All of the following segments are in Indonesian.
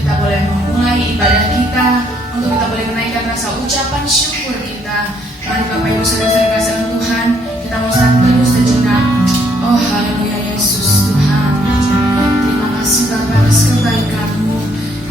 kita boleh memulai ibadah kita, untuk kita boleh menaikkan rasa ucapan syukur kita. Mari Bapak Ibu Saudara kasih Tuhan, kita mau saat teduh sejenak. Oh haleluya Yesus Tuhan. Terima kasih Bapa atas kebaikan-Mu.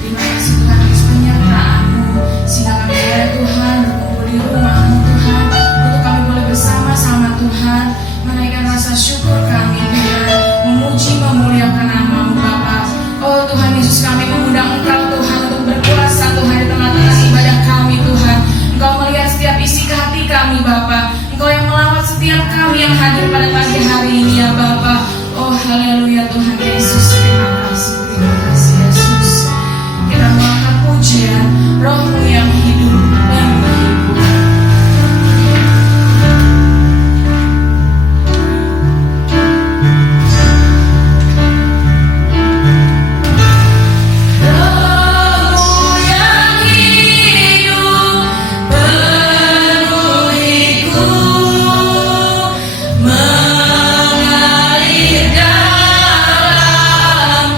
Terima kasih Tuhan atas penyertaan-Mu, sehingga kami boleh Tuhan berkumpul di rumah-Mu Tuhan, untuk kami boleh bersama-sama Tuhan menaikkan rasa syukur kami Tuhan, memuji memuliakan nama-Mu Bapa. Oh Tuhan Yesus, kami mengundang Engkau Tuhan untuk berkuasa Tuhan di tengah-tengah ibadah kami Tuhan. Engkau melihat setiap isi hati kami Bapa. Engkau yang melawat setiap kami yang hadir pada pagi hari ini ya Bapa. Oh haleluya Tuhan Yesus, terima kasih Yesus. Kita mengangkat pujian Roh-Mu yang hidup dan menghibur. Mengalir dalam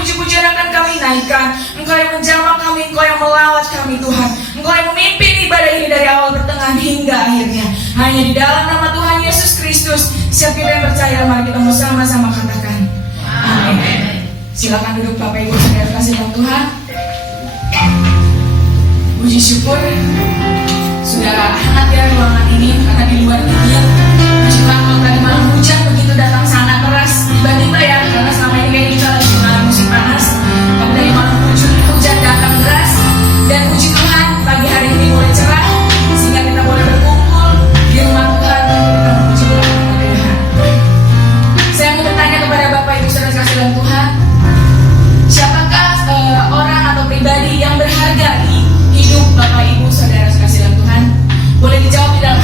puji-pujian akan kami naikkan. Engkau yang menjamah kami, Engkau yang melawat kami Tuhan. Engkau yang memimpin ibadah ini dari awal pertengahan hingga akhirnya. Hanya di dalam nama Tuhan Yesus Kristus, siap kita yang percaya, mari kita mau sama-sama katakan amin. Silakan duduk Bapak Ibu saudara kasih dalam Tuhan. Puji syukur sudah hangat ya ruangan ini, karena di luar dingin. Puji Tuhan kalau tadi malam hujan begitu datang sangat deras, tiba-tiba ya, karena selama ini kayak kita lagi mengalami musim panas. Tapi dari malam hujan datang deras, dan puji Tuhan pagi hari ini boleh cerah, sehingga kita boleh berkumpul di rumah Tuhan untuk kita memuji nama Tuhan. Saya mau bertanya kepada Bapak Ibu saudara kasih dalam Tuhan, siapakah orang atau pribadi yang berharga di hidup Bapak Ibu saudara kasih dalam Tuhan? Boleh dijawab di dalam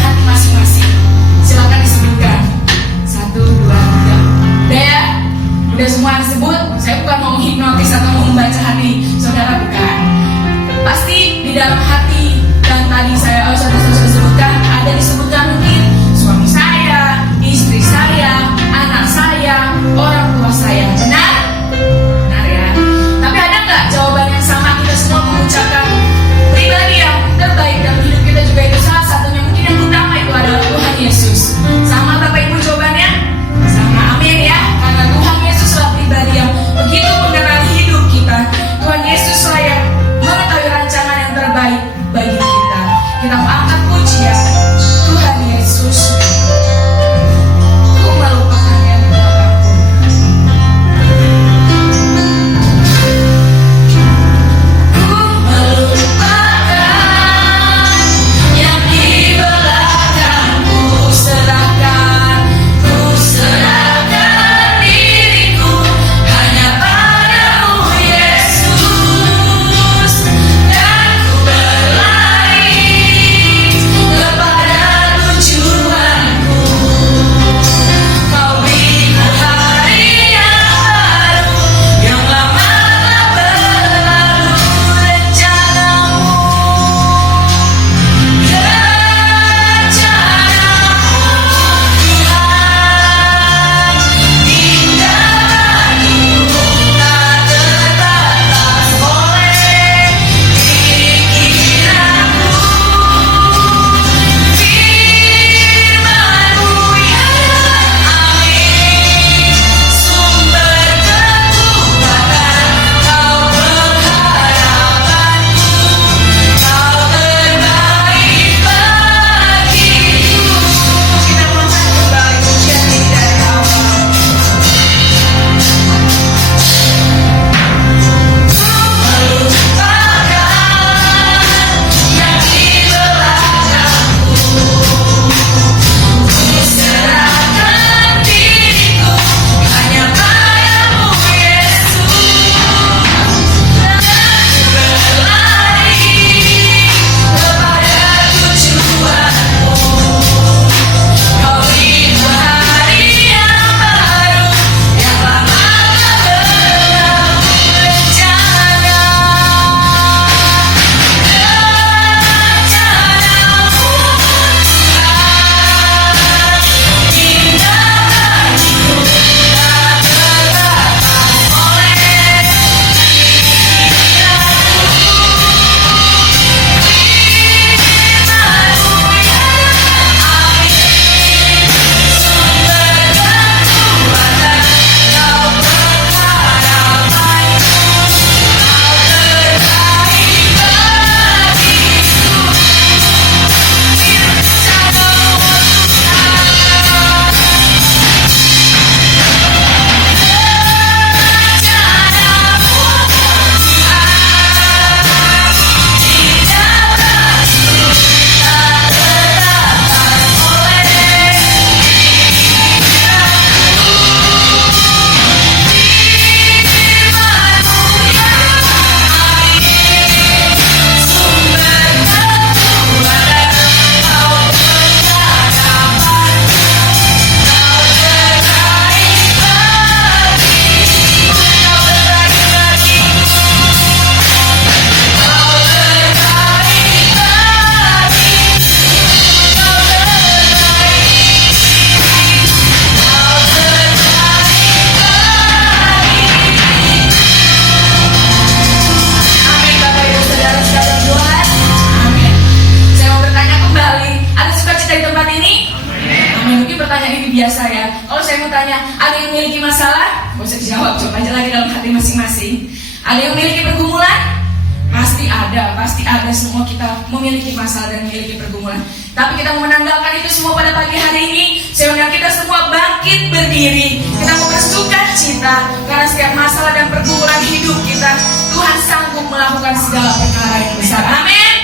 pertanyaan ini biasa ya. Kalau saya mau tanya, ada yang memiliki masalah? Gak usah dijawab, coba aja lagi dalam hati masing-masing. Ada yang memiliki pergumulan? Pasti ada, semua kita memiliki masalah dan memiliki pergumulan. Tapi kita mau menanggalkan itu semua pada pagi hari ini. Saya undang kita semua bangkit berdiri. Kita mau bersuka cita karena setiap masalah dan pergumulan hidup kita, Tuhan sanggup melakukan segala perkara yang besar. Amin.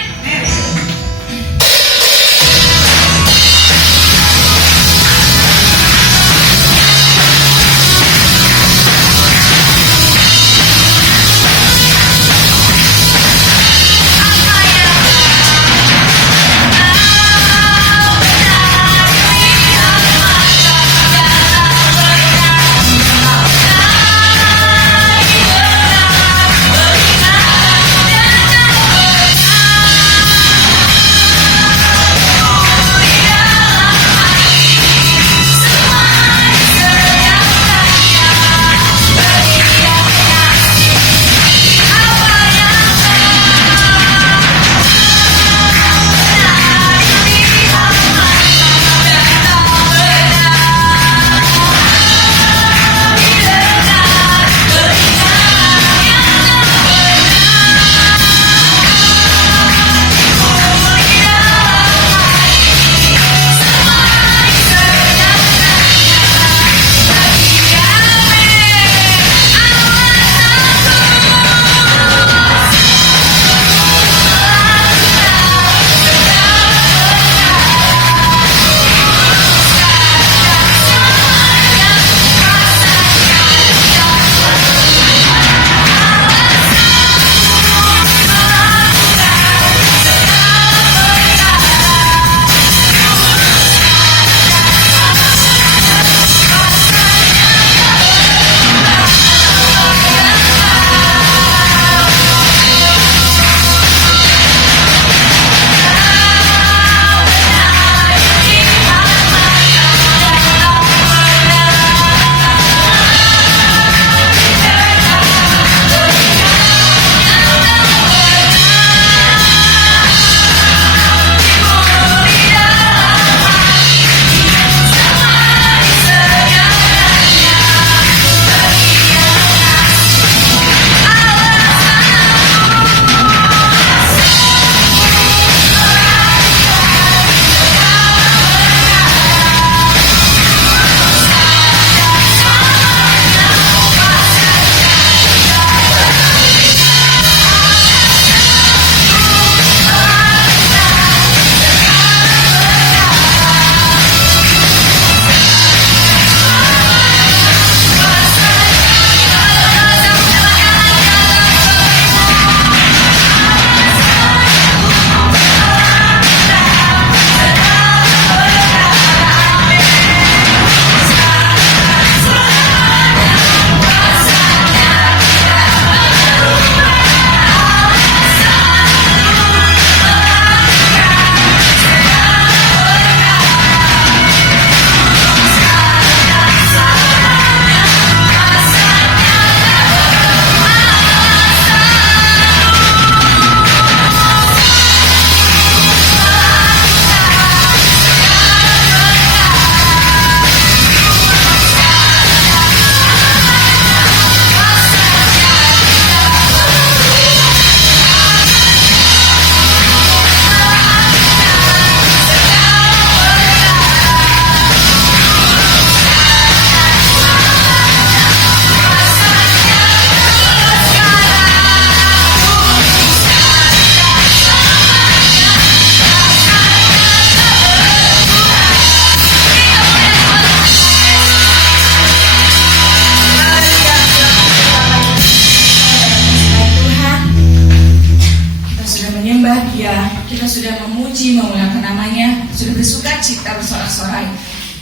Kita sudah memuji, memuliakan namanya, sudah bersuka cita bersorak-sorai.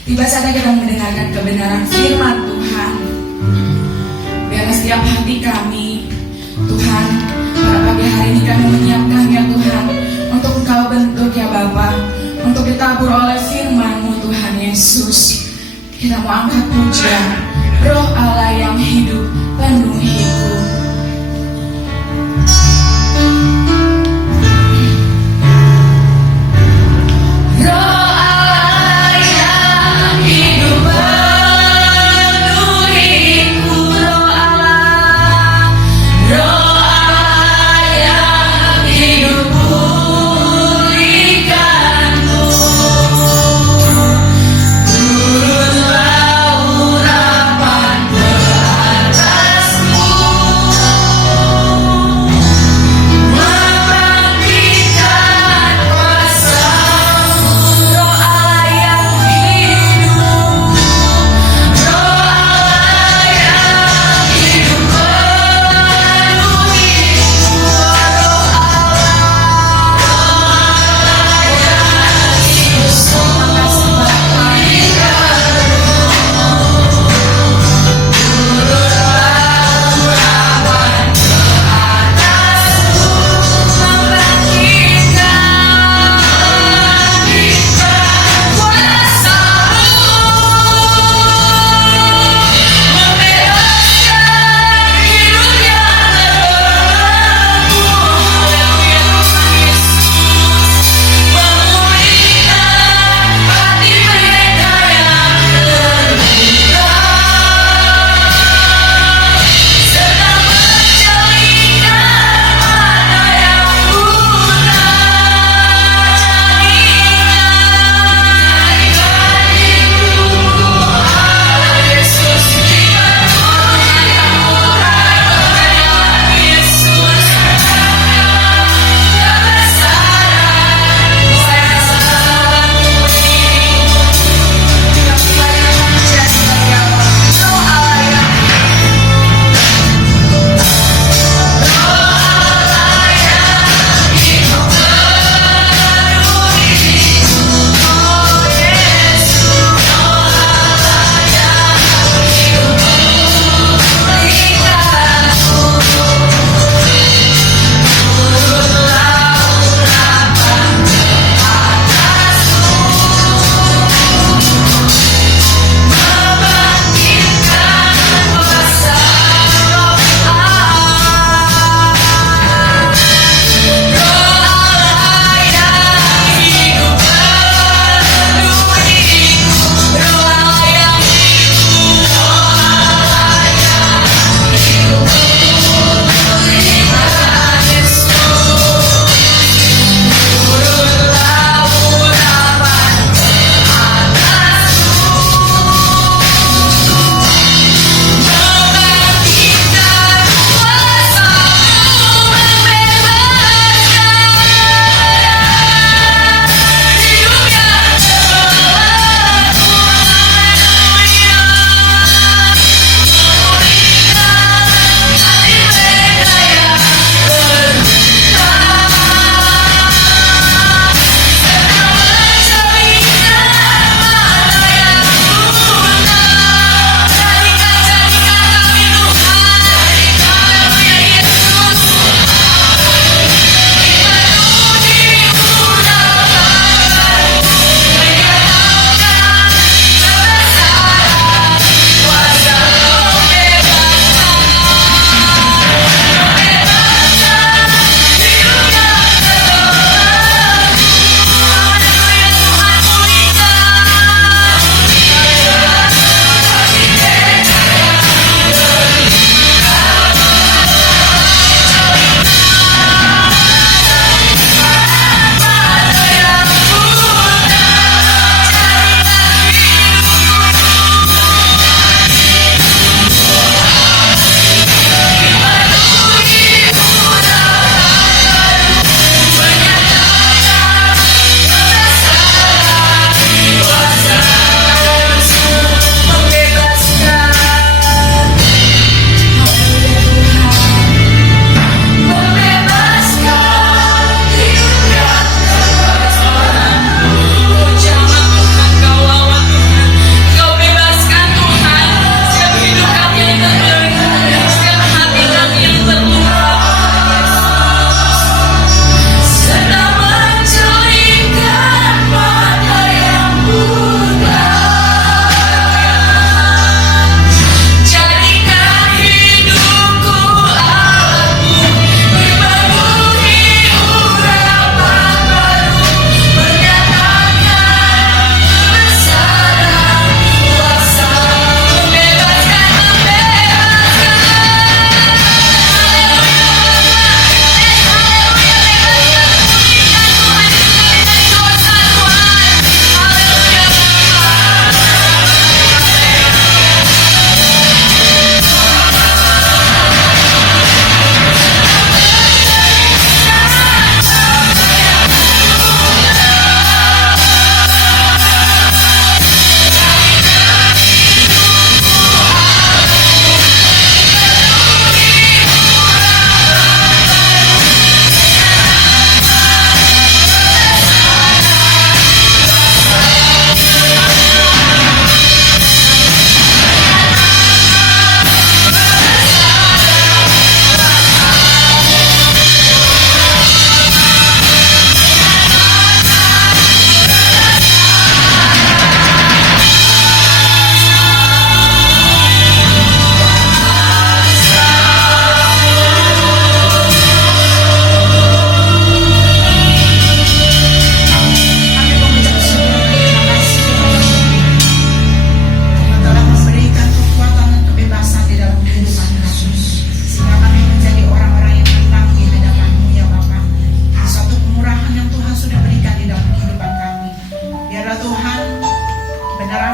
Tiba saatnya kita mendengarkan kebenaran firman Tuhan. Biarlah setiap hati kami, Tuhan, pada pagi hari ini kami menyiapkan ya Tuhan, untuk Engkau bentuk ya Bapa, untuk ditabur oleh firman-Mu Tuhan Yesus. Kita mau angkat pujian, Roh Allah yang hidup penuhiku. Roh Allah yang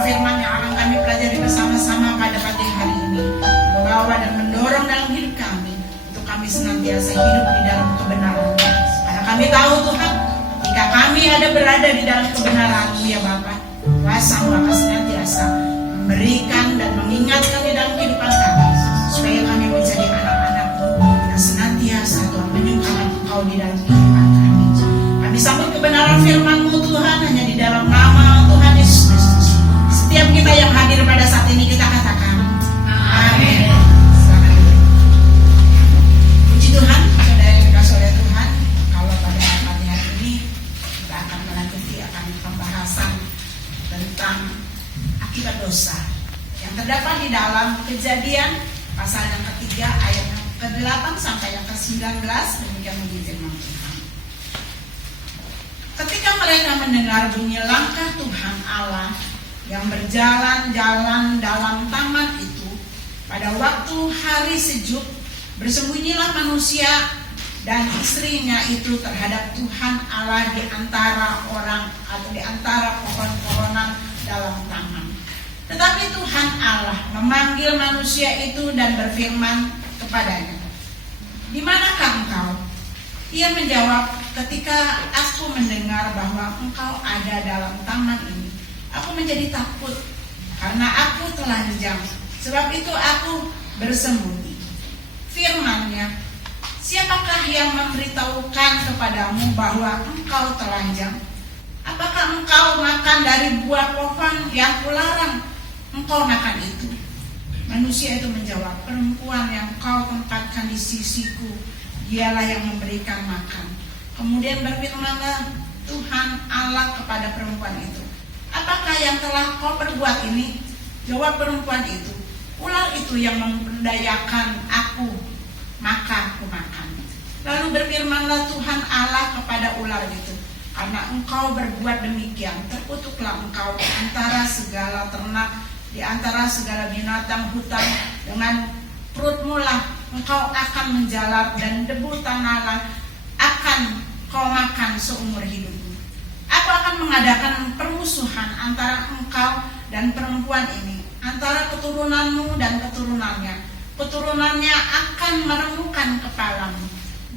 firman yang akan kami pelajari bersama-sama pada pagi hari ini membawa dan mendorong dalam hidup kami untuk kami senantiasa hidup di dalam kebenaran. Karena kami tahu Tuhan, jika kami ada berada di dalam kebenaran-Mu ya Bapa, kuasa-Mu akan senantiasa memberikan dan mengingatkan di dalam kehidupan kami supaya kami menjadi anak-anak-Mu yang senantiasa Tuhan menyembah Engkau di dalam kehidupan kami. Kami sambut kebenaran firman-Mu Tuhan hanya di dalam nama Tuhan Yesus Kristus. Setiap kita yang hadir pada saat ini kita katakan amin. Puji Tuhan, saudara yang dikasihi oleh Tuhan. Kalau pada pagi hari ini kita akan melanjuti akan pembahasan tentang akibat dosa yang terdapat di dalam Kejadian pasal yang ketiga ayat yang ke-8 sampai yang ke-19. Demikian bunyi firman Tuhan. Ketika mereka mendengar bunyi langkah Tuhan Allah yang berjalan-jalan dalam taman itu, pada waktu hari sejuk, bersembunyilah manusia dan istrinya itu terhadap Tuhan Allah di antara orang atau di antara pohon-pohonan dalam taman. Tetapi Tuhan Allah memanggil manusia itu dan berfirman kepadanya, "Di manakah engkau?" Ia menjawab, "Ketika aku mendengar bahwa engkau ada dalam taman ini, aku menjadi takut karena aku telanjang. Sebab itu aku bersembunyi." Firman-Nya, "Siapakah yang memberitahukan kepadamu bahwa engkau telanjang? Apakah engkau makan dari buah pohon yang kularang engkau makan itu?" Manusia itu menjawab, "Perempuan yang kau tempatkan di sisiku, dialah yang memberikan makan." Kemudian berfirmanlah Tuhan Allah kepada perempuan itu, "Apakah yang telah kau perbuat ini?" Jawab perempuan itu, "Ular itu yang memberdayakan aku, maka aku makan." Lalu berfirmanlah Tuhan Allah kepada ular itu, "Karena engkau berbuat demikian, terkutuklah engkau di antara segala ternak, di antara segala binatang hutan. Dengan perutmu lah engkau akan menjalar, dan debu tanah lah akan kau makan seumur hidupmu. Aku akan mengadakan permusuhan antara engkau dan perempuan ini, antara keturunanmu dan keturunannya. Keturunannya akan meremukkan kepalamu,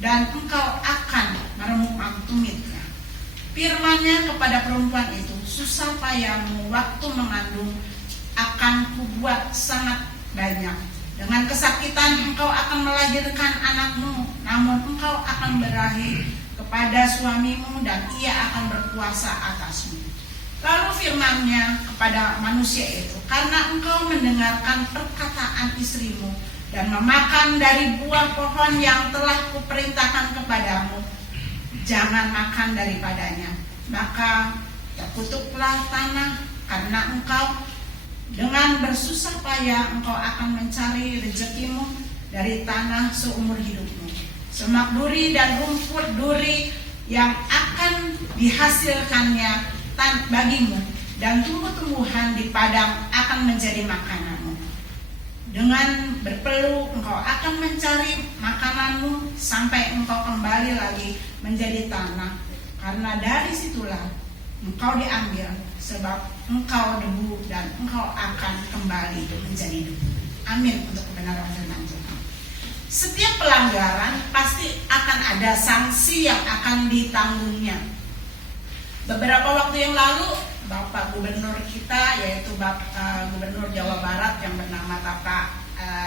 dan engkau akan meremukkan tumitnya." Firman-Nya kepada perempuan itu, "Susah payahmu waktu mengandung akan kubuat sangat banyak. Dengan kesakitan engkau akan melahirkan anakmu, namun engkau akan berahi kepada suamimu dan ia akan berkuasa atasmu." Lalu firman-Nya kepada manusia itu, "Karena engkau mendengarkan perkataan istrimu dan memakan dari buah pohon yang telah kuperintahkan kepadamu, jangan makan daripadanya, maka terkutuklah tanah karena engkau. Dengan bersusah payah engkau akan mencari rezekimu dari tanah seumur hidupmu. Semak duri dan rumput duri yang akan dihasilkannya bagimu, dan tumbuh-tumbuhan di padang akan menjadi makananmu. Dengan berpeluh engkau akan mencari makananmu sampai engkau kembali lagi menjadi tanah, karena dari situlah engkau diambil, sebab engkau debu dan engkau akan kembali menjadi debu." Amin untuk kebenaran firman Tuhan. Setiap pelanggaran pasti akan ada sanksi yang akan ditanggungnya. Beberapa waktu yang lalu, Bapak Gubernur kita, yaitu Gubernur Jawa Barat yang bernama Bapak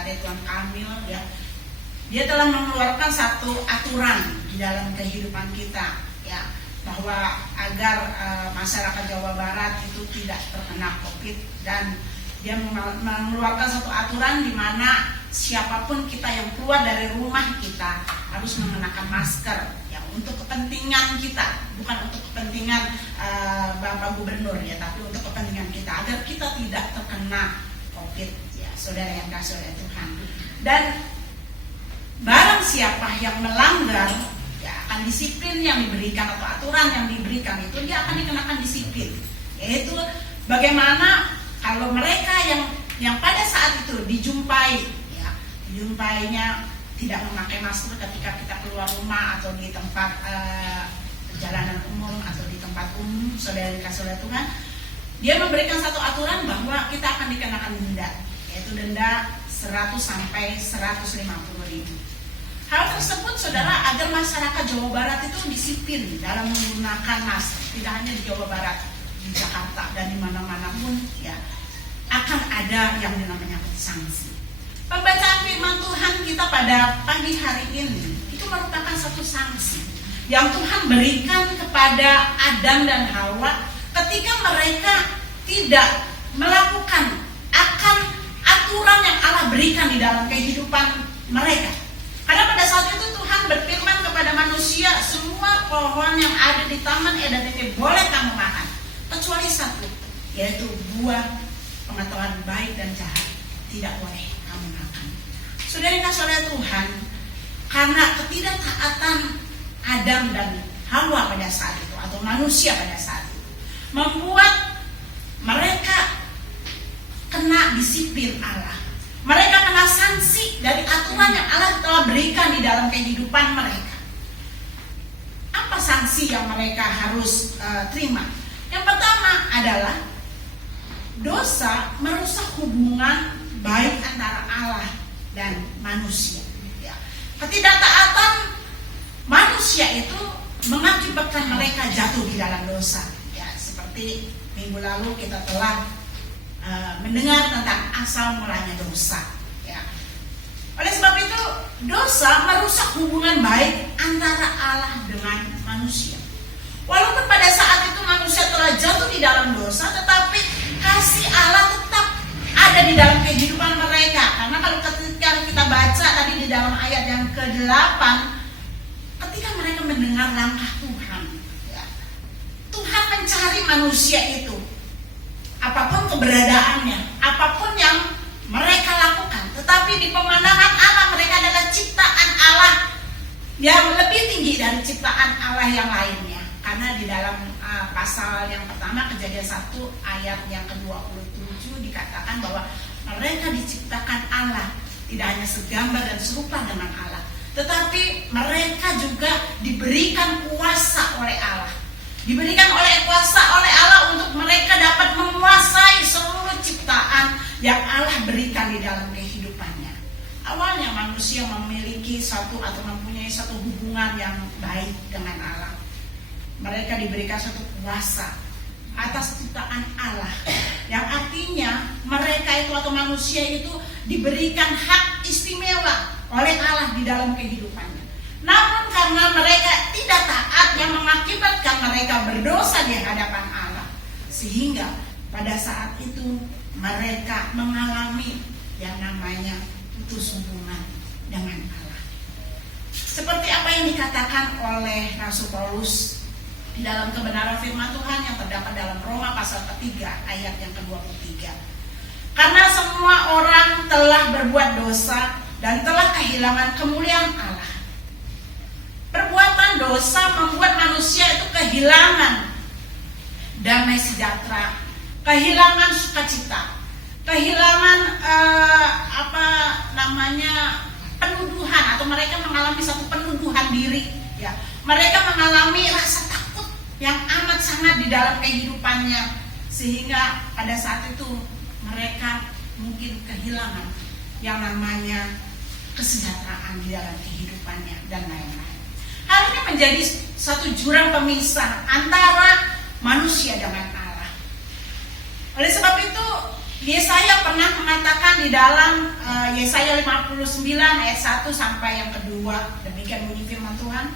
Ridwan Kamil, ya, dia telah mengeluarkan satu aturan di dalam kehidupan kita, ya, bahwa agar masyarakat Jawa Barat itu tidak terkena COVID, dan dia mengeluarkan satu aturan di mana siapapun kita yang keluar dari rumah kita harus mengenakan masker, ya, untuk kepentingan kita, bukan untuk kepentingan Bapak Gubernur, ya, tapi untuk kepentingan kita agar kita tidak terkena COVID, ya, saudara yang kasih oleh Tuhan. Dan barang siapa yang melanggar, ya, akan disiplin yang diberikan atau aturan yang diberikan itu, dia akan dikenakan disiplin, yaitu bagaimana kalau mereka yang pada saat itu dijumpainya tidak memakai masker ketika kita keluar rumah atau di tempat perjalanan umum atau di tempat umum, saudara dikasih oleh Tuhan, dia memberikan satu aturan bahwa kita akan dikenakan denda, yaitu denda 100 sampai 150 ribu. Hal tersebut saudara agar masyarakat Jawa Barat itu disiplin dalam menggunakan nas, tidak hanya di Jawa Barat, di Jakarta dan di mana-mana pun ya akan ada yang namanya sanksi. Pembacaan firman Tuhan kita pada pagi hari ini itu merupakan satu sanksi yang Tuhan berikan kepada Adam dan Hawa ketika mereka tidak melakukan akan aturan yang Allah berikan di dalam kehidupan mereka. Karena pada saat itu Tuhan berfirman kepada manusia, semua pohon yang ada di Taman Eden ini boleh kamu makan, kecuali satu, yaitu buah pengetahuan baik dan jahat, tidak boleh kamu makan. Saudara kasih oleh Tuhan, karena ketidaktaatan Adam dan Hawa pada saat itu, atau manusia pada saat itu, membuat mereka kena disiplin Allah. Mereka kena sanksi dari aturan yang Allah telah berikan di dalam kehidupan mereka. Apa sanksi yang mereka harus terima? Yang pertama adalah dosa merusak hubungan baik antara Allah dan manusia. Ya. Ketidaktaatan manusia itu mengakibatkan mereka jatuh di dalam dosa. Ya, seperti minggu lalu kita telah mendengar tentang asal mulanya dosa. Ya. Oleh sebab itu, dosa merusak hubungan baik antara Allah dengan manusia. Walaupun pada saat itu manusia telah jatuh di dalam dosa, tetapi kasih Allah tetap ada di dalam kehidupan mereka. Karena kalau ketika kita baca tadi di dalam ayat yang ke-8, ketika mereka mendengar langkah Tuhan, ya, Tuhan mencari manusia itu. Apapun keberadaannya, apapun yang mereka lakukan, tetapi di pemandangan Allah mereka adalah ciptaan Allah yang lebih tinggi dari ciptaan Allah yang lainnya. Karena di dalam pasal yang pertama Kejadian 1 ayat yang ke-27 dikatakan bahwa mereka diciptakan Allah, tidak hanya segambar dan serupa dengan Allah, tetapi mereka juga diberikan kuasa oleh Allah. Diberikan kuasa oleh Allah untuk mereka dapat menguasai seluruh ciptaan yang Allah berikan di dalam kehidupannya. Awalnya manusia memiliki atau mempunyai satu hubungan yang baik dengan Allah. Mereka diberikan satu kuasa atas ciptaan Allah, yang artinya mereka itu atau manusia itu diberikan hak istimewa oleh Allah di dalam kehidupannya. Namun karena mereka tidak taat yang mengakibatkan mereka berdosa di hadapan Allah, sehingga pada saat itu mereka mengalami yang namanya putus hubungan dengan Allah. Seperti apa yang dikatakan oleh Rasul Paulus di dalam kebenaran firman Tuhan yang terdapat dalam Roma pasal ketiga ayat yang ke-23. Karena semua orang telah berbuat dosa dan telah kehilangan kemuliaan Allah. Perbuatan dosa membuat manusia itu kehilangan damai sejahtera, kehilangan sukacita, kehilangan penuduhan, atau mereka mengalami satu penuduhan diri. Ya, mereka mengalami rasa takut yang amat sangat di dalam kehidupannya, sehingga pada saat itu mereka mungkin kehilangan yang namanya kesejahteraan di dalam kehidupannya dan lain-lain. Hal ini menjadi satu jurang pemisah antara manusia dengan Allah. Oleh sebab itu, Yesaya pernah mengatakan di dalam Yesaya 59 ayat 1 sampai yang kedua, demikian bunyi firman Tuhan.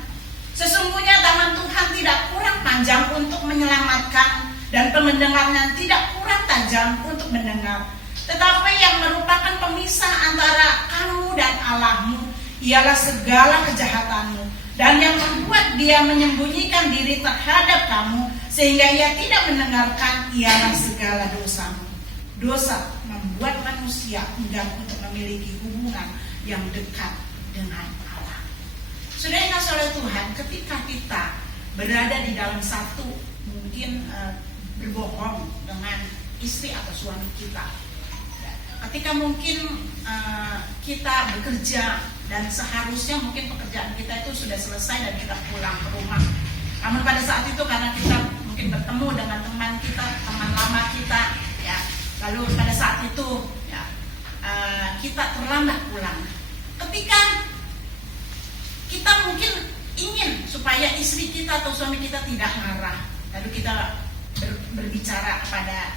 Sesungguhnya tangan Tuhan tidak kurang panjang untuk menyelamatkan, dan pendengarannya tidak kurang tajam untuk mendengar. Tetapi yang merupakan pemisah antara kamu dan Allahmu ialah segala kejahatanmu, dan yang membuat dia menyembunyikan diri terhadap kamu sehingga ia tidak mendengarkan ialah segala dosamu. Dosa membuat manusia enggan untuk memiliki hubungan yang dekat dengan Allah. Saudara yang kasih oleh Tuhan, ketika kita berada di dalam satu mungkin berbohong dengan istri atau suami kita, ketika mungkin kita bekerja dan seharusnya mungkin pekerjaan kita itu sudah selesai dan kita pulang ke rumah, namun pada saat itu karena kita mungkin bertemu dengan teman kita, teman lama bersama kita, ya. Lalu pada saat itu, ya, kita terlambat pulang. Ketika kita mungkin ingin supaya istri kita atau suami kita tidak marah, lalu kita berbicara kepada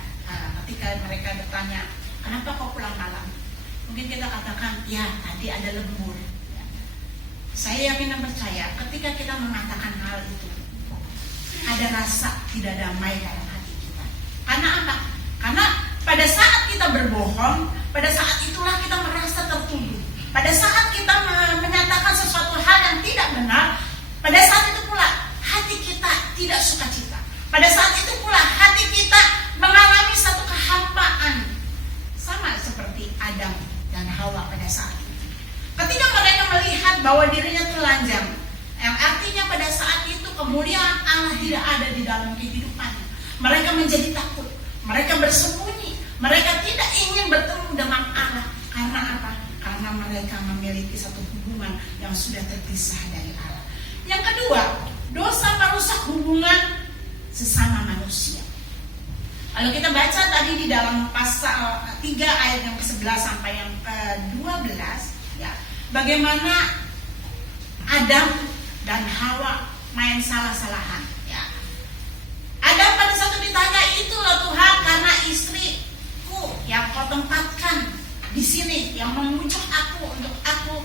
ketika mereka bertanya, kenapa kau pulang malam? Mungkin kita katakan, ya tadi ada lembur. Ya. Saya yakin dan percaya ketika kita mengatakan hal itu, ada rasa tidak damai dalam hati kita. Karena apa? Karena pada saat kita berbohong, pada saat itulah kita merasa tertuduh. Pada saat kita menyatakan sesuatu hal yang tidak benar, pada saat itu pula hati kita tidak sukacita. Pada saat itu pula hati kita mengalami satu kehampaan. Sama seperti Adam dan Hawa pada saat itu. Ketika mereka melihat bahwa dirinya telanjang, yang artinya pada saat itu kemuliaan Allah tidak ada di dalam kehidupannya. Mereka menjadi takut, mereka bersembunyi, mereka tidak ingin bertemu dengan Allah. Karena apa? Karena mereka memiliki satu hubungan yang sudah terpisah dari Allah. Yang kedua, dosa merusak hubungan sesama manusia. Kalau kita baca tadi di dalam pasal 3 ayat yang ke-11 sampai yang ke-12, ya, bagaimana Adam dan Hawa main salah-salahan, ya. Adam pada satu ditanya, itulah Tuhan karena istriku yang kau tempatkan di sini yang memujuk aku untuk aku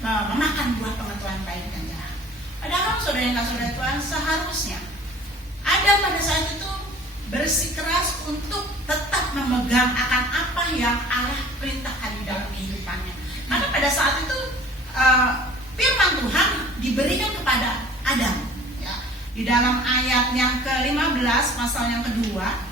memakan buah pengetahuan baik dan jahat. Padahal saudara yang saudara Tuhan, seharusnya Adam pada saat itu bersikeras untuk tetap memegang akan apa yang Allah perintahkan di dalam kehidupannya. Karena pada saat itu firman Tuhan diberikan kepada Adam, ya. Di dalam ayat yang ke-15 pasal yang kedua,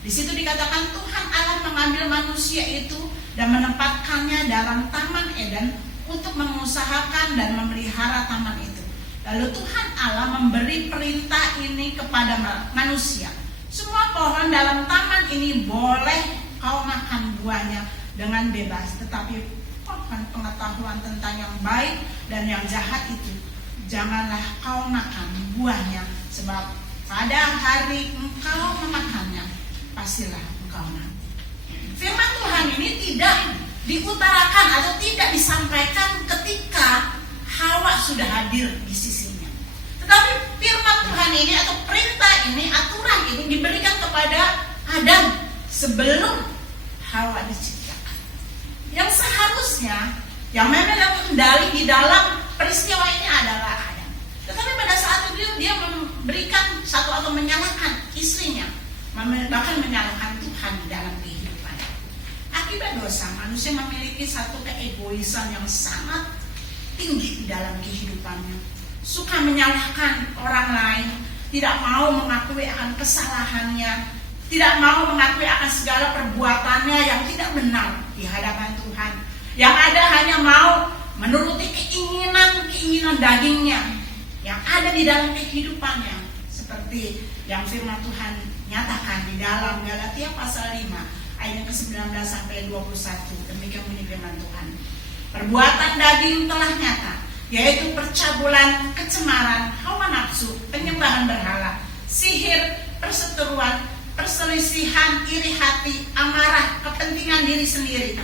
di situ dikatakan Tuhan Allah mengambil manusia itu dan menempatkannya dalam Taman Eden untuk mengusahakan dan memelihara taman itu. Lalu Tuhan Allah memberi perintah ini kepada manusia. Semua pohon dalam taman ini boleh kau makan buahnya dengan bebas, tetapi pohon pengetahuan tentang yang baik dan yang jahat itu janganlah kau makan buahnya, sebab pada hari engkau memakannya pastilah engkau mati. Firman Tuhan ini tidak diutarakan atau tidak disampaikan ketika Hawa sudah hadir di sisinya. Tetapi firman Tuhan ini atau perintah ini, aturan ini diberikan kepada Adam sebelum Hawa diciptakan. Yang seharusnya yang memegang kendali di dalam peristiwa ini adalah Adam. Tetapi pada saat itu dia memberikan satu atau menyalahkan istrinya, bahkan menyalahkan Tuhan di dalam kehidupannya. Akibat dosa, manusia memiliki satu keegoisan yang sangat tinggi di dalam kehidupannya. Suka menyalahkan orang lain, tidak mau mengakui akan kesalahannya, tidak mau mengakui akan segala perbuatannya yang tidak benar di hadapan Tuhan. Yang ada hanya mau menuruti keinginan dagingnya yang ada di dalam kehidupannya, seperti yang firman Tuhan nyatakan di dalam Galatia pasal 5 ayat ke-19 sampai 21. Demikian bunyi firman Tuhan. Perbuatan daging telah nyata, yaitu percabulan, kecemaran, hawa nafsu, penyembahan berhala, sihir, perseteruan, perselisihan, iri hati, amarah, kepentingan diri sendiri,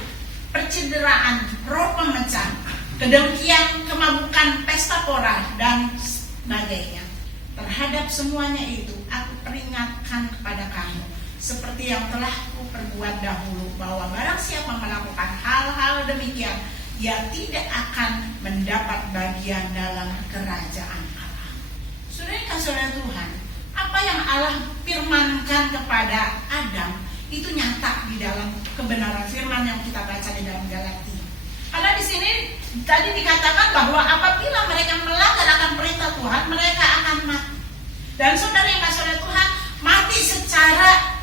percederaan, roh pemecah, kedengkian, kemabukan, pesta pora, dan sebagainya. Terhadap semuanya itu, aku peringatkan kepada kamu, seperti yang telah kuperbuat dahulu, bahwa barang siapa melakukan hal-hal demikian, ia tidak akan mendapat bagian dalam kerajaan Allah. Saudara Tuhan, apa yang Allah firmankan kepada Adam itu nyata di dalam kebenaran firman yang kita baca di dalam Galatia. Karena di sini tadi dikatakan bahwa apabila mereka melanggar akan perintah Tuhan, mereka akan mati. Dan saudara Tuhan, mati secara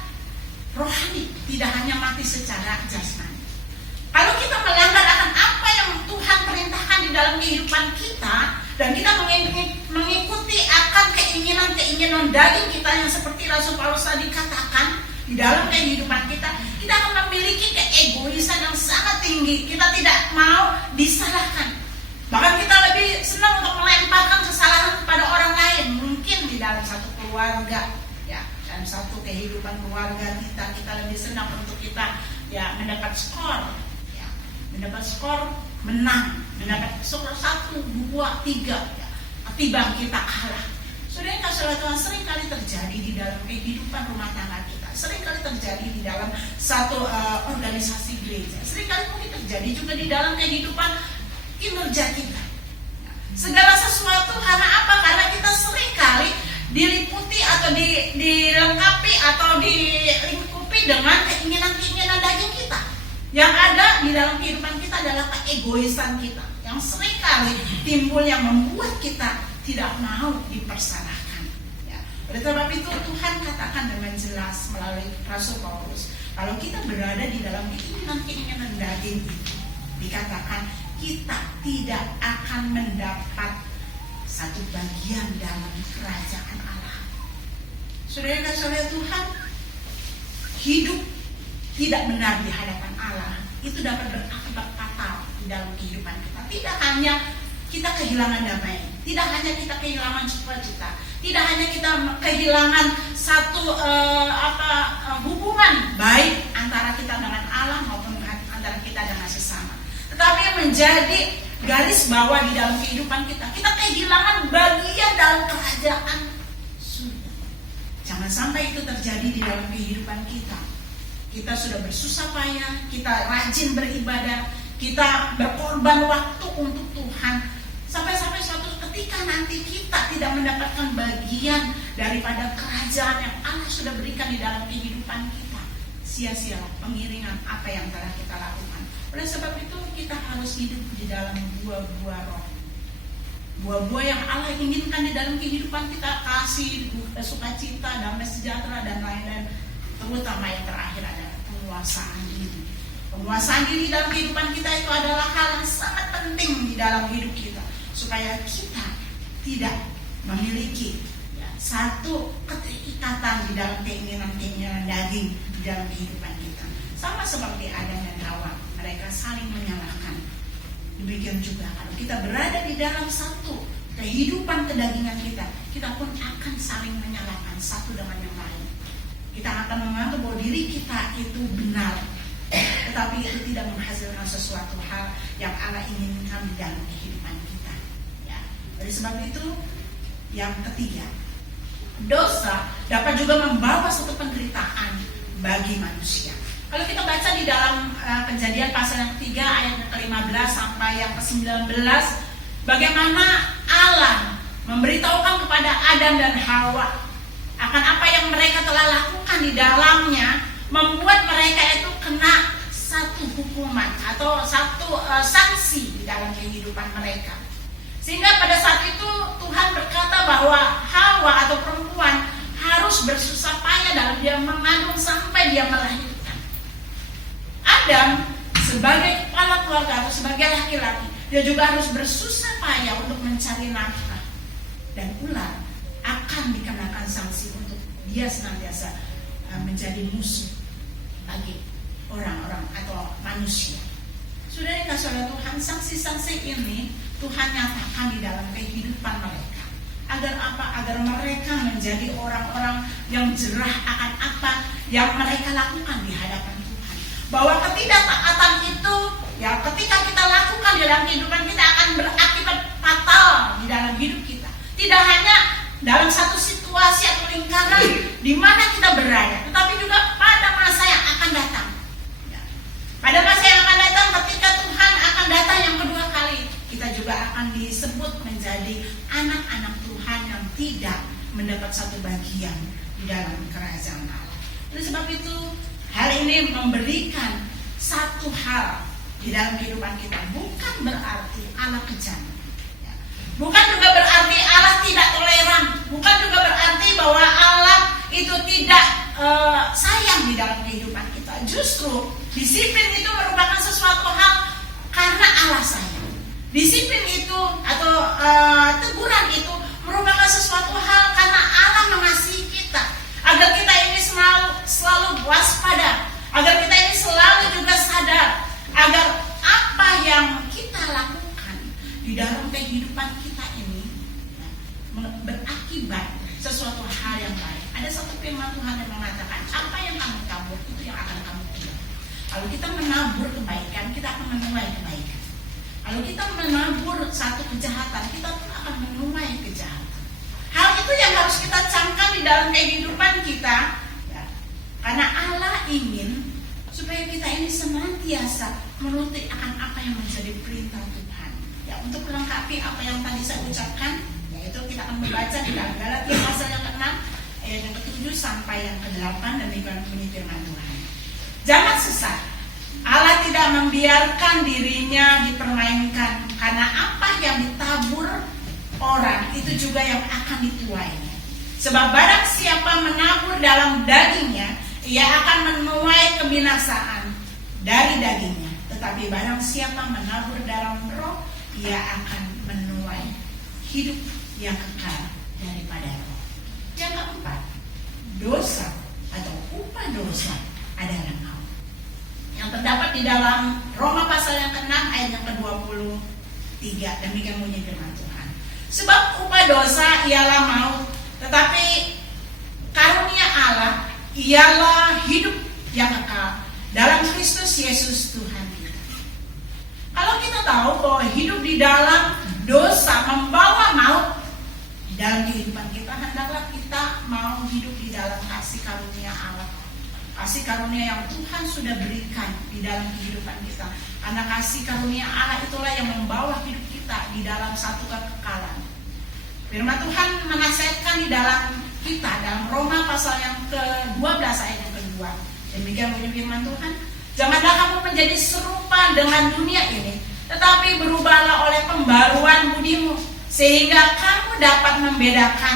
rohani, tidak hanya mati secara jasmani. Kalau kita melanggar akan apa yang Tuhan perintahkan di dalam kehidupan kita, dan kita mengikuti akan keinginan daging kita yang seperti Rasul Paulus tadi katakan di dalam kehidupan kita akan memiliki keegoisan yang sangat tinggi. Kita tidak mau disalahkan. Bahkan kita lebih senang untuk melemparkan kesalahan kepada orang lain, mungkin di dalam satu keluarga, ya, dalam satu kehidupan keluarga kita lebih senang untuk kita ya mendapat skor, ya, mendapat skor menang, mendapat skor 1, 2, 3, ya, ketimbang kita kalah. Saudara yang kasih Tuhan, sering kali terjadi di dalam kehidupan rumah tangga kita, sering kali terjadi di dalam satu organisasi gereja, sering kali mungkin terjadi juga di dalam kehidupan kinerja kita. Segala sesuatu karena apa? Karena kita sering kali diliputi atau dilengkapi atau dilingkupi dengan keinginan-keinginan daging kita. Yang ada di dalam kehidupan kita adalah keegoisan kita, yang sering kali timbul yang membuat kita tidak mau dipersanakan. Ya. Oleh sebab itu Tuhan katakan dengan jelas melalui Rasul Paulus, kalau kita berada di dalam keinginan-keinginan daging itu, dikatakan kita tidak akan mendapat satu bagian dalam kerajaan Allah. Saudara dan saudara Tuhan, hidup tidak benar di hadapan Allah itu dapat berakibat fatal di dalam kehidupan kita. Tidak hanya kita kehilangan damai, tidak hanya kita kehilangan sukacita, tidak hanya kita kehilangan satu hubungan baik antara kita dengan Allah maupun antara kita dengan sesama. Tetapi yang menjadi garis bawah di dalam kehidupan kita, kita kehilangan bagian dalam kerajaan surga. Jangan sampai itu terjadi di dalam kehidupan kita. Kita sudah bersusah payah, kita rajin beribadah, kita berkorban waktu untuk Tuhan, sampai suatu ketika nanti kita tidak mendapatkan bagian daripada kerajaan yang Allah sudah berikan di dalam kehidupan kita. Sia-sialah pengiringan apa yang telah kita lakukan. Oleh sebab itu kita harus hidup di dalam buah-buah roh. Buah-buah yang Allah inginkan di dalam kehidupan kita, kasih, sukacita, damai sejahtera, dan lain-lain. Terutama yang terakhir adalah penguasaan diri. Penguasaan diri dalam kehidupan kita itu adalah hal yang sangat penting di dalam hidup kita, supaya kita tidak memiliki satu keterikatan di dalam keinginan-keinginan daging di dalam kehidupan kita. Sama seperti Adam dan Hawa, mereka saling menyalahkan. Demikian juga kalau kita berada di dalam satu kehidupan kedagingan kita, kita pun akan saling menyalahkan satu dengan yang lain. Kita akan menganggap bahwa diri kita itu benar, tetapi itu tidak menghasilkan sesuatu hal yang Allah inginkan di dalam kehidupan kita. Ya. Oleh sebab itu, yang ketiga, dosa dapat juga membawa suatu penderitaan bagi manusia. Kalau kita baca di dalam Kejadian pasal yang 3 ayat yang ke-15 sampai yang ke-19, bagaimana Allah memberitahukan kepada Adam dan Hawa akan apa yang mereka telah lakukan di dalamnya, membuat mereka itu kena satu hukuman atau satu sanksi di dalam kehidupan mereka. Sehingga pada saat itu Tuhan berkata bahwa Hawa atau perempuan harus bersusah payah dalam dia mengandung sampai dia melahirkan. Adam sebagai kepala keluarga atau sebagai laki-laki, dia juga harus bersusah payah untuk mencari nafkah. Dan ular akan dikenakan sanksi untuk dia senantiasa menjadi musuh bagi orang-orang atau manusia. Sudah dikasih oleh Tuhan, sanksi-sanksi ini Tuhan nyatakan di dalam kehidupan mereka. Agar apa? Agar mereka menjadi orang-orang yang jerah akan apa yang mereka lakukan di hadapan Tuhan. Bahwa ketidaktaatan itu, ya ketika kita lakukan di dalam kehidupan kita akan berakibat fatal di dalam hidup kita. Tidak hanya dalam satu situasi atau lingkaran di mana kita berada, tetapi juga pada masa yang akan datang. Ya. Pada masa yang akan datang, ketika Tuhan akan datang yang kedua kali, kita juga akan disebut menjadi anak-anak Tuhan yang tidak mendapat satu bagian di dalam kerajaan Allah. Oleh sebab itu, hal ini memberikan satu hal di dalam kehidupan kita. Bukan berarti Allah kejam. Ya. Bukan juga berarti Allah tidak toleran. Bukan juga berarti bahwa Allah itu tidak sayang di dalam kehidupan kita. Justru disiplin itu merupakan sesuatu hal karena Allah sayang. Disiplin itu atau teguran itu merupakan sesuatu hal karena Allah mengasihi kita, agar kita ini selalu waspada, agar kita ini selalu juga sadar, agar apa yang kita lakukan di dalam kehidupan kita ini berakibat sesuatu hal yang baik. Ada satu firman Tuhan yang Kalau kita menabur kebaikan, kita akan menuai kebaikan. Kalau kita menabur satu kejahatan, kita pun akan menuai kejahatan. Hal itu yang harus kita camkan di dalam kehidupan kita, ya. Karena Allah ingin supaya kita ini senantiasa menuruti akan apa yang menjadi perintah Tuhan. Ya, untuk melengkapi apa yang tadi saya ucapkan, yaitu kita akan membaca di dalam Galatia pasal yang ke-6 ayat yang ke-7 sampai yang ke-8, dan bunyi firman Tuhan. Jangan sesat. Allah tidak membiarkan dirinya dipermainkan, karena apa yang ditabur orang itu juga yang akan dituainya. Sebab barang siapa menabur dalam dagingnya, ia akan menuai kebinasaan dari dagingnya. Tetapi barang siapa menabur dalam roh, ia akan menuai hidup yang kekal daripada roh. Yang keempat, dosa atau upah dosa adalah maut. Yang terdapat di dalam Roma pasal yang ke-6 ayat yang ke-23, demikian bunyi firman Tuhan. Sebab upah dosa ialah maut, tetapi karunia Allah ialah hidup yang kekal dalam Kristus Yesus Tuhan kita. Kalau kita tahu bahwa hidup di dalam dosa membawa maut di dalam kehidupan kita, hendaklah kita mau hidup di dalam kasih karunia Allah. Kasih karunia yang Tuhan sudah berikan di dalam kehidupan kita. Karena kasih karunia Allah itulah yang membawa hidup kita di dalam satu kekekalan. Firman Tuhan menasihatkan di dalam kita dalam Roma pasal yang ke-12 ayat yang kedua. Demikian bunyi firman Tuhan. Janganlah kamu menjadi serupa dengan dunia ini, tetapi berubahlah oleh pembaruan budimu, sehingga kamu dapat membedakan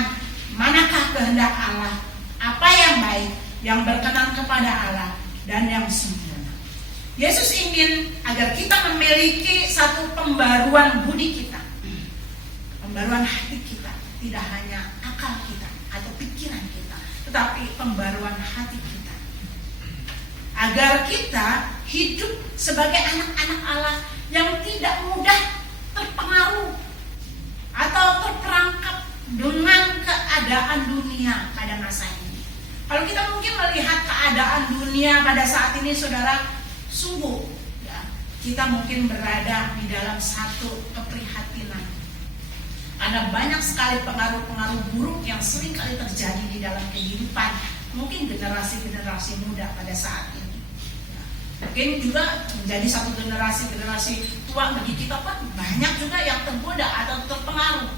manakah kehendak Allah, apa yang baik, yang berkenan kepada Allah, dan yang sempurna. Yesus ingin agar kita memiliki satu pembaruan budi kita, pembaruan hati kita, tidak hanya akal kita atau pikiran kita, tetapi pembaruan hati kita, agar kita hidup sebagai anak-anak Allah yang tidak mudah terpengaruh atau terperangkap dengan keadaan dunia pada masa ini. Kalau kita mungkin melihat keadaan dunia pada saat ini, saudara, sungguh ya, kita mungkin berada di dalam satu keprihatinan. Ada banyak sekali pengaruh-pengaruh buruk yang sering kali terjadi di dalam kehidupan mungkin generasi-generasi muda pada saat ini. Ya, mungkin juga menjadi satu generasi tua bagi kita pun banyak juga yang tergoda atau terpengaruh.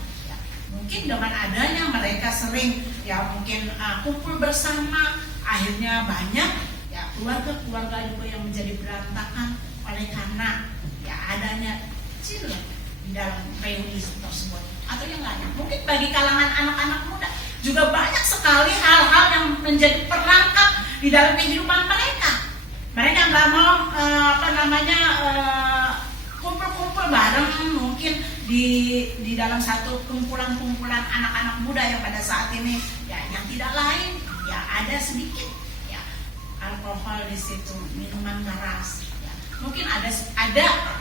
Mungkin dengan adanya mereka sering ya mungkin kumpul bersama, akhirnya banyak ya keluarga juga yang menjadi berantakan oleh karena ya adanya kecil di dalam reuni tersebut atau yang lainnya. Mungkin bagi kalangan anak-anak muda juga banyak sekali hal-hal yang menjadi perangkap di dalam kehidupan mereka. Mereka nggak mau kumpul-kumpul bareng mungkin di dalam satu kumpulan anak-anak muda yang pada saat ini ya yang tidak lain ya ada sedikit ya alkohol di situ, minuman keras ya. Mungkin ada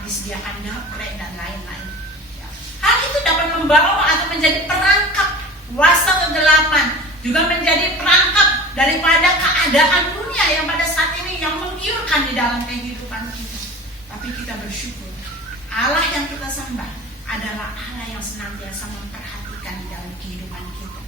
disediakan gaplek dan lain-lain ya. Hal itu dapat membawa atau menjadi perangkap kuasa kegelapan, juga menjadi perangkap daripada keadaan dunia yang pada saat ini yang menggiurkan di dalam kehidupan kita. Tapi kita bersyukur Allah yang kita sembah adalah Allah yang senantiasa memperhatikan di dalam kehidupan kita.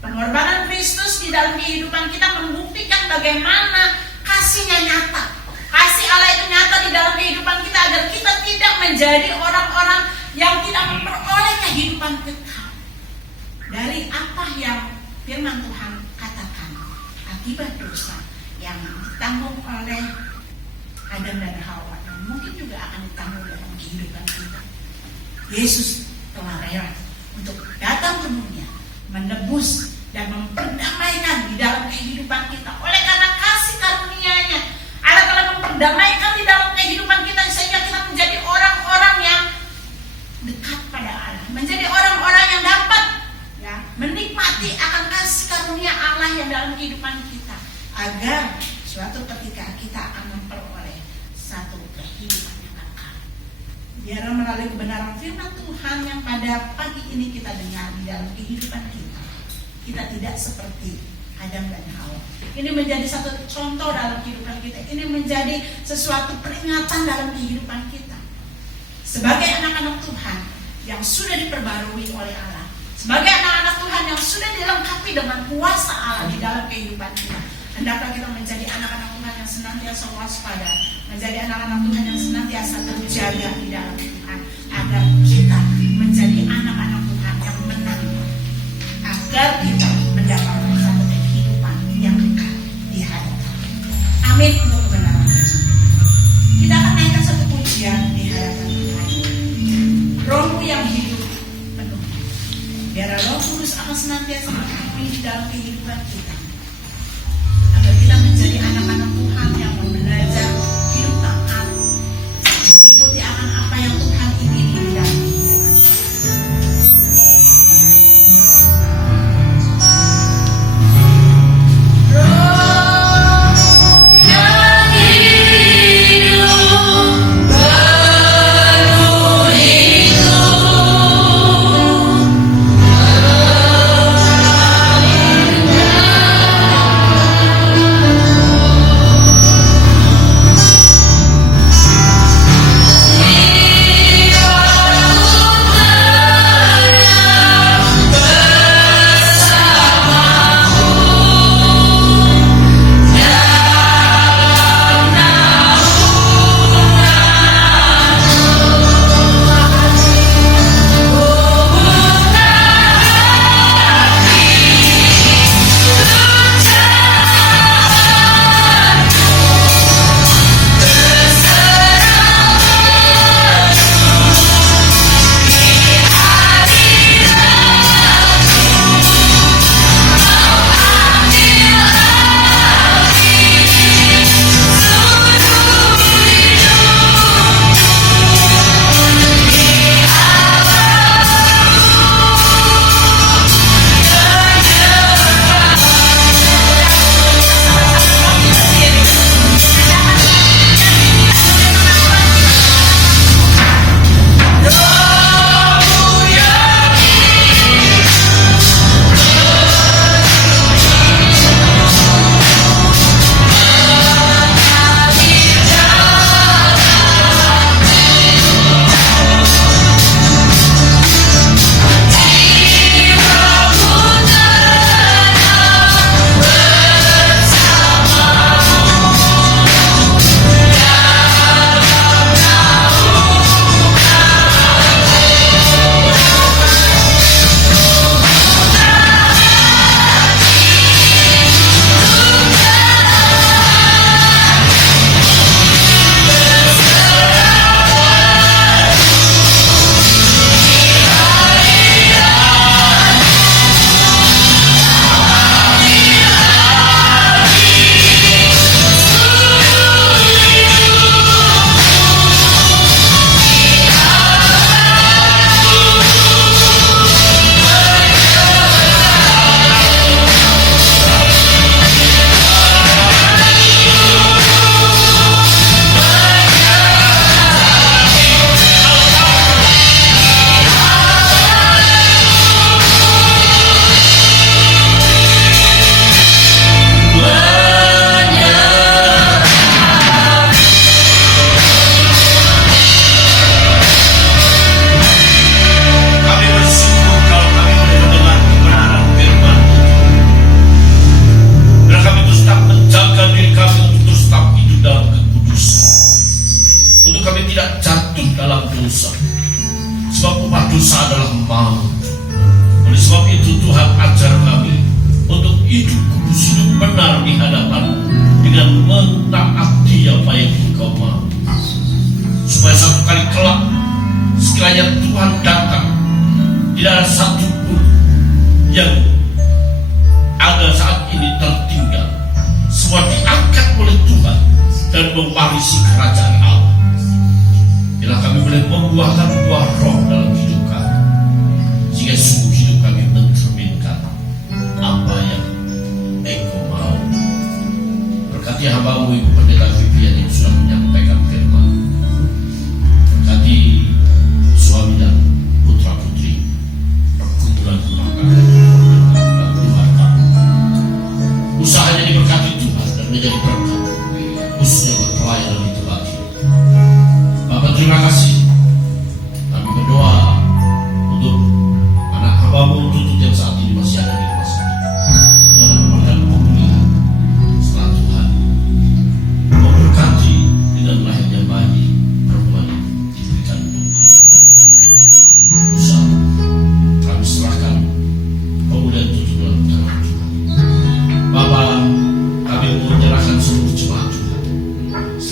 Pengorbanan Kristus di dalam kehidupan kita membuktikan bagaimana kasih-Nya nyata. Kasih Allah itu nyata di dalam kehidupan kita agar kita tidak menjadi orang-orang yang tidak memperoleh kehidupan kekal dari apa yang firman Tuhan katakan akibat dosa yang ditanggung oleh Adam dan Hawa, dan mungkin juga akan ditanggung dalam kehidupan kita. Yesus telah rela untuk datang ke dunia, menebus dan memperdamaikan di dalam kehidupan kita. Oleh karena kasih karunia-Nya, Allah telah memperdamaikan di dalam kehidupan kita sehingga kita menjadi orang-orang yang dekat pada Allah, menjadi orang-orang yang dapat ya menikmati akan kasih karunia Allah yang dalam kehidupan kita, agar suatu ketika kita akan memperoleh satu kehidupan yang kekal. Biarlah melalui kebenaran firman Tuhan yang pada pagi ini kita dengar di dalam kehidupan kita, kita tidak seperti Adam dan Hawa. Ini menjadi satu contoh dalam kehidupan kita. Ini menjadi sesuatu peringatan dalam kehidupan kita. Sebagai anak-anak Tuhan yang sudah diperbarui oleh Allah, sebagai anak-anak Tuhan yang sudah dilengkapi dengan kuasa Allah di dalam kehidupan kita, hendaklah kita menjadi anak-anak Tuhan yang senantiasa waspada, menjadi anak-anak Tuhan yang senantiasa terjaga di dalam Tuhan, agar kita menjadi anak-anak Tuhan yang menang, agar kita mendapatkan satu kehidupan yang kekal di hadapan. Amin untuk kebenaran Yesus. Kita akan naikkan satu pujian di hadapan Tuhan. Rohmu yang hidup penuh. Biar Roh Kudus akan senantiasa memenuhi di dalam kehidupan kita, agar kita menjadi anak-anak Tuhan yang mau belajar hidup taat, mengikuti akan apa yang Tuhan ingini di dalam kehidupan kita.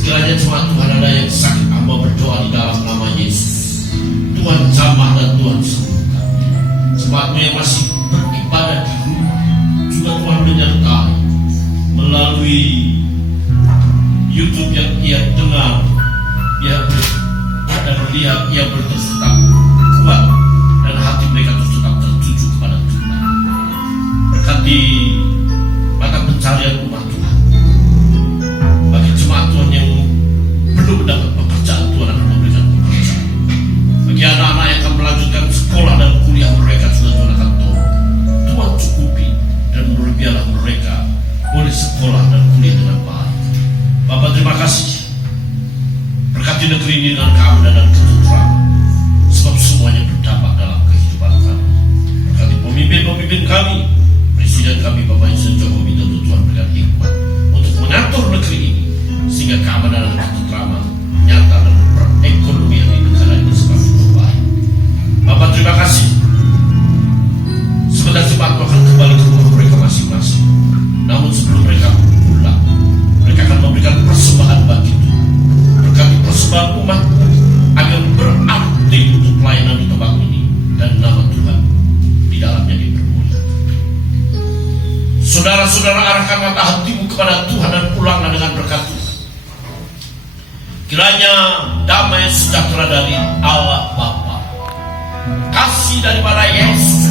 Sekiranya cuma Tuhan ada yang sakit, hamba berdoa di dalam nama Yesus, Tuhan jamah dan Tuhan sembuhkan. Jemaatmu yang masih beribadah di rumah juga Tuhan menyertai melalui YouTube yang ia dengar, ia ada melihat, ia terus tetap kuat dan hati mereka terus tetap tertuju kepada Tuhan. Berkati mata pencarian umat Tuhan. Bagi jemaat Tuhan yang belum mendapat pekerjaan, Tuhan akan memberikan pekerjaan. Bagi anak-anak yang akan melanjutkan sekolah dan kuliah mereka, juga Tuhan akan tolong. Tuhan cukupi dan biarlah mereka boleh sekolah dan kuliah dengan baik. Bapak, terima kasih. Berkati negeri ini dengan keamanan dan ketenteraman, sebab semuanya berdampak dalam kehidupan kami. Berkati pemimpin-pemimpin kami, Presiden kami Bapak Insinyur Joko Widodo, Tuhan berikan hikmat untuk mengatur negeri ini sehingga keamanan dan ketenteraman nyata dan perekonomian di negara ini semakin membaik. Bapak, terima kasih. Sebentar cepat akan kembali ke rumah mereka masing-masing. Namun sebelum mereka pulang, mereka akan memberikan persembahan bagi Tuhan. Berkati persembahan umatmu agar berarti untuk pelayanan di tempat ini, dan nama Tuhan di dalamnya dipermuliakan. Saudara-saudara, arahkan mata hatimu kepada Tuhan dan pulanglah dengan berkat Tuhan. Kiranya damai sejahtera dari Allah Bapa, kasih daripada Yesus